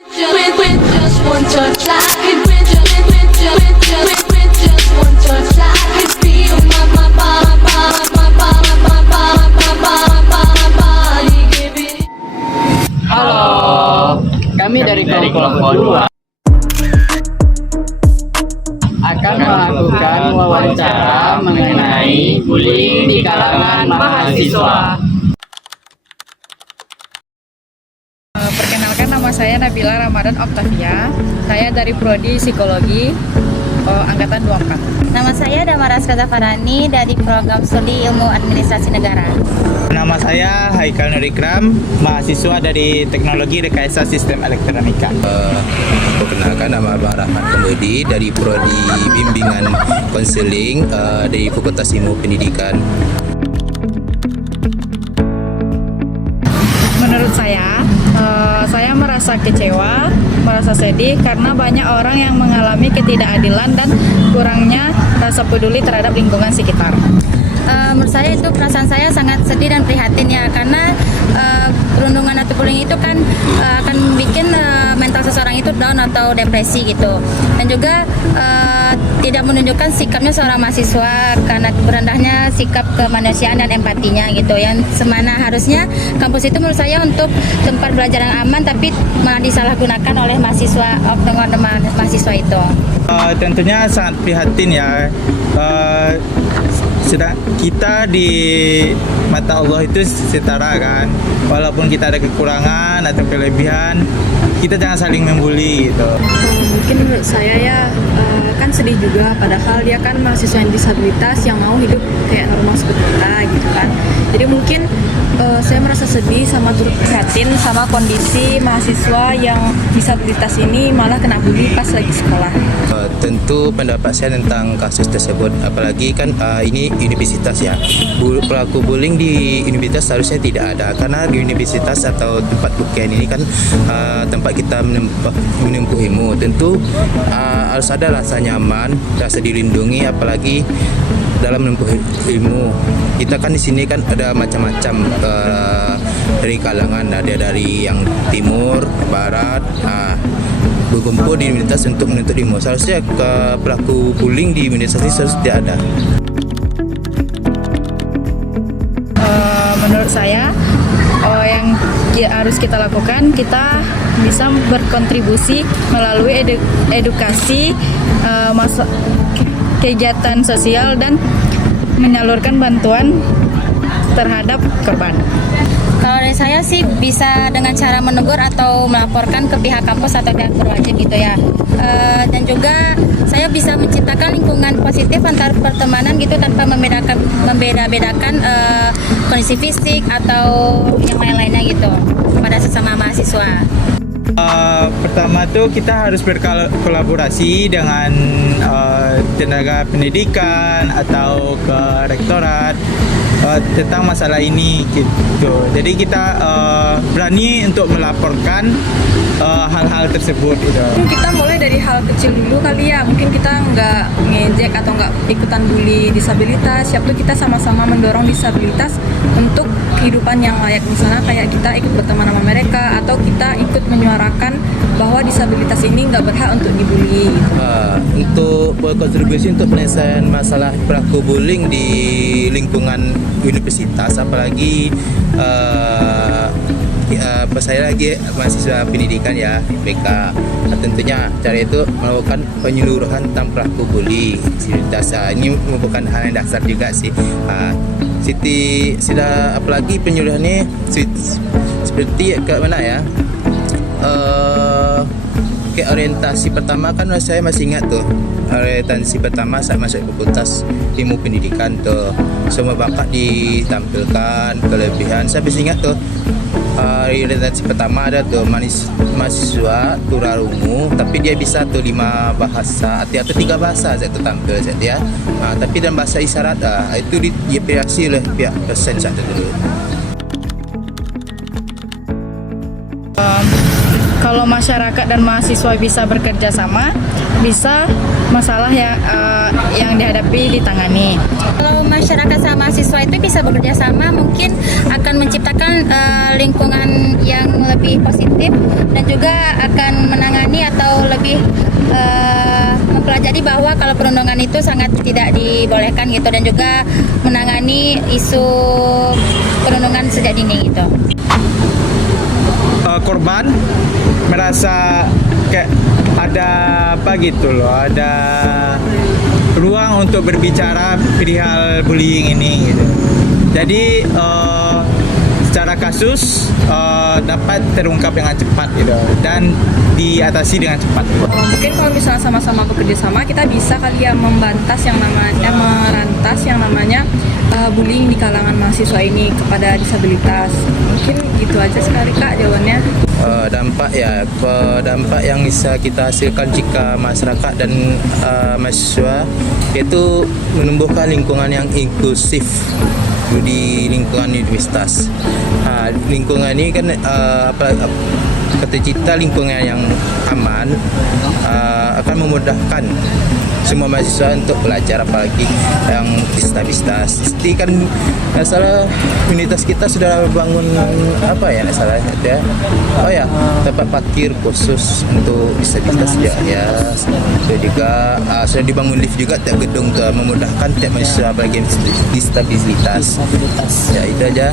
Halo, kami dari kelompok 2 akan melakukan wawancara mengenai bullying di kalangan mahasiswa. Perkenalkan, nama saya Nabila Ramadan Oktavia. Saya dari Prodi Psikologi Angkatan 24. Nama saya Damaras Farani dari Program Studi Ilmu Administrasi Negara. Nama saya Haikal Nur Ikram, mahasiswa dari Teknologi Rekayasa Sistem Elektronika. Perkenalkan, nama Abang Rahmat Kembudi dari Prodi Bimbingan Konseling dari Fakultas Ilmu Pendidikan. Menurut saya merasa kecewa, merasa sedih karena banyak orang yang mengalami ketidakadilan dan kurangnya rasa peduli terhadap lingkungan sekitar. Menurut saya itu perasaan saya sangat sedih dan prihatin ya, karena perundungan atau bullying itu kan akan bikin mental seseorang itu down atau depresi gitu, dan juga tidak menunjukkan sikapnya seorang mahasiswa karena berendahnya sikap kemanusiaan dan empatinya gitu, yang semana harusnya kampus itu menurut saya untuk tempat belajar yang aman, tapi malah disalahgunakan oleh mahasiswa teman-teman mahasiswa itu. Tentunya sangat prihatin ya. Sedang kita di mata Allah itu setara kan, walaupun kita ada kekurangan atau kelebihan, kita jangan saling membuli gitu. Mungkin menurut saya ya kan sedih juga, padahal dia kan mahasiswa yang disabilitas yang mau hidup kayak normal seperti kita gitu kan. Jadi mungkin saya merasa sedih sama turut prihatin sama kondisi mahasiswa yang disabilitas ini malah kena bully pas lagi sekolah. Tentu pendapat saya tentang kasus tersebut, apalagi kan ini universitas ya. Pelaku bullying di universitas harusnya tidak ada, karena di universitas atau tempat bukian ini kan tempat kita menempuh ilmu. Tentu harus ada rasa nyaman, rasa dilindungi, apalagi dalam menempuh ilmu. Kita kan di sini kan ada macam-macam dari kalangan, ada dari yang timur, barat, berkumpul di universitas untuk menuntut ilmu. Seharusnya pelaku bullying di universitas ini seharusnya tidak ada. Menurut saya yang harus kita lakukan, kita bisa berkontribusi melalui edukasi, kegiatan sosial, dan menyalurkan bantuan terhadap korban. Kalau dari saya sih bisa dengan cara menegur atau melaporkan ke pihak kampus atau pihak berwajib gitu ya. Dan juga saya bisa menciptakan lingkungan positif antar pertemanan gitu, tanpa membeda-bedakan kondisi fisik atau yang lain-lainnya gitu pada sesama mahasiswa. Pertama tuh kita harus berkolaborasi dengan tenaga pendidikan atau ke rektorat tentang masalah ini gitu. Jadi kita berani untuk melaporkan hal-hal tersebut gitu. Kita mulai dari hal kecil dulu kali ya, mungkin kita nggak ngejek atau nggak ikutan bully disabilitas, siap tuh kita sama-sama mendorong disabilitas untuk kehidupan yang layak, misalnya kayak kita ikut berteman sama mereka atau kita ikut menyuarakan bahwa disabilitas ini nggak berhak untuk dibully. Untuk berkontribusi untuk penyelesaian masalah pelaku bullying di lingkungan universitas, apalagi saya lagi mahasiswa pendidikan ya, IPK. Tentunya cara itu melakukan penyuluhan tentang pelaku bully disabilitas. Ini merupakan hal yang dasar juga sih. Apalagi penyuluhan ini seperti ke mana ya? Kayak orientasi pertama kan saya masih ingat tuh, orientasi pertama saat masuk fakultas ilmu pendidikan tuh, semua bakat ditampilkan, kelebihan saya masih ingat tuh. Orientasi pertama ada tuh mahasiswa tunarungu, tapi dia bisa tuh 5 bahasa atau 3 bahasa saya tuh tampil ya. Tapi dalam bahasa isyarat itu diapresiasi oleh pihak dosen saat itu dulu. kalau masyarakat dan mahasiswa bisa bekerja sama, bisa masalah yang dihadapi ditangani. Kalau masyarakat sama mahasiswa itu bisa bekerja sama, mungkin akan menciptakan lingkungan yang lebih positif dan juga akan menangani atau lebih mempelajari bahwa kalau perundungan itu sangat tidak dibolehkan gitu, dan juga menangani isu perundungan sejak dini gitu. Korban merasa kayak ada apa gitu loh, ada ruang untuk berbicara perihal bullying ini gitu. Jadi secara kasus dapat terungkap dengan cepat gitu dan diatasi dengan cepat. Mungkin kalau misalnya sama-sama bekerja sama, kita bisa kali ya merantas yang namanya bullying di kalangan mahasiswa ini kepada disabilitas. Mungkin gitu aja sekali Kak jawabannya. Dampak yang bisa kita hasilkan jika masyarakat dan mahasiswa yaitu menumbuhkan lingkungan yang inklusif di lingkungan universitas. Lingkungan ini kan tercipta lingkungan yang aman akan memudahkan semua mahasiswa untuk belajar, apalagi yang disabilitas. Jadi kan masalah universitas kita sudah bangun tempat parkir khusus untuk disabilitas ya. Itu juga sudah dibangun lift juga tiap gedung untuk memudahkan tiap mahasiswa apalagi yang disabilitas. Ya itu aja.